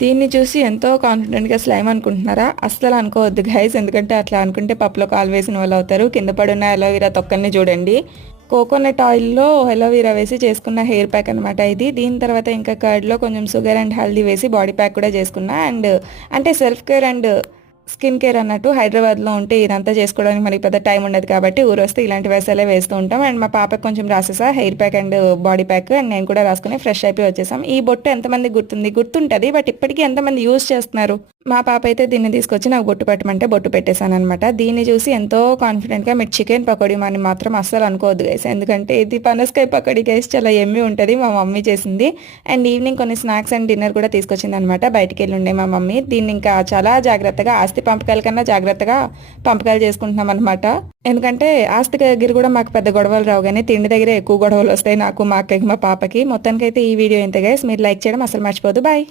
దీన్ని చూసి ఎంతో కాన్ఫిడెంట్‌గా స్లైమ్ అనుకుంటున్నారా? అస్సలు అనుకోవద్దు గైస్. ఎందుకంటే అట్లా అనుకుంటే పప్పులో కాలు వేసిన వాళ్ళు అవుతారు. కింద పడున్న అలోవెరా తొక్కల్ని చూడండి. కోకోనట్ ఆయిల్‌లో అలోవెరా వేసి చేసుకున్న హెయిర్ ప్యాక్ అనమాట ఇది. దీని తర్వాత ఇంకా కర్డ్‌లో కొంచెం షుగర్ అండ్ హల్దీ వేసి బాడీ ప్యాక్ కూడా చేసుకున్నా. అండ్ అంటే self care and skin care అన్నట్టు హైదరాబాద్లో ఉంటే ఇదంతా చేసుకోవడానికి మనకి పెద్ద టైం ఉండదు కాబట్టి ఊరొస్తే ఇలాంటి వేసాలే వేస్తూ ఉంటాం. అండ్ మా పాపకి కొంచెం రాసేసా hair pack and body pack. And నేను కూడా రాసుకుని ఫ్రెష్ అయిపోయి వచ్చేసాం. ఈ బొట్టు ఎంతమంది గుర్తుంటుంది, బట్ ఇప్పటికీ ఎంతమంది యూజ్ చేస్తున్నారు? మా పాప అయితే దీన్ని తీసుకొచ్చి నాకు బొట్టు పెట్టమంటే బొట్టు పెట్టేశాను అనమాట. దీన్ని చూసి ఎంతో కాన్ఫిడెంట్గా మీరు చికెన్ పకోడీ అని మాత్రం అస్సలు అనుకోవద్దు గైస్. ఎందుకంటే ఇది పనసకాయ పకోడీ గైస్, చాలా ఎమ్మి ఉంటుంది. మా మమ్మీ చేసింది. అండ్ ఈవినింగ్ కొన్ని స్నాక్స్ అండ్ డిన్నర్ కూడా తీసుకొచ్చింది అనమాట. బయటికి వెళ్ళి ఉండే మా మమ్మీ. దీన్ని ఇంకా చాలా జాగ్రత్తగా ఆస్తి పంపకాల కన్నా జాగ్రత్తగా పంపకాలు చేసుకుంటున్నాం అనమాట. ఎందుకంటే ఆస్తి దగ్గర కూడా మాకు పెద్ద గొడవలు రావు, కానీ తిండి దగ్గర ఎక్కువ గొడవలు వస్తాయి నాకు, మా అక్కకి, మా పాపకి. మొత్తానికైతే ఈ వీడియో ఇంత గైస్. మీరు లైక్ చేయడం అసలు మర్చిపోదు. బాయ్.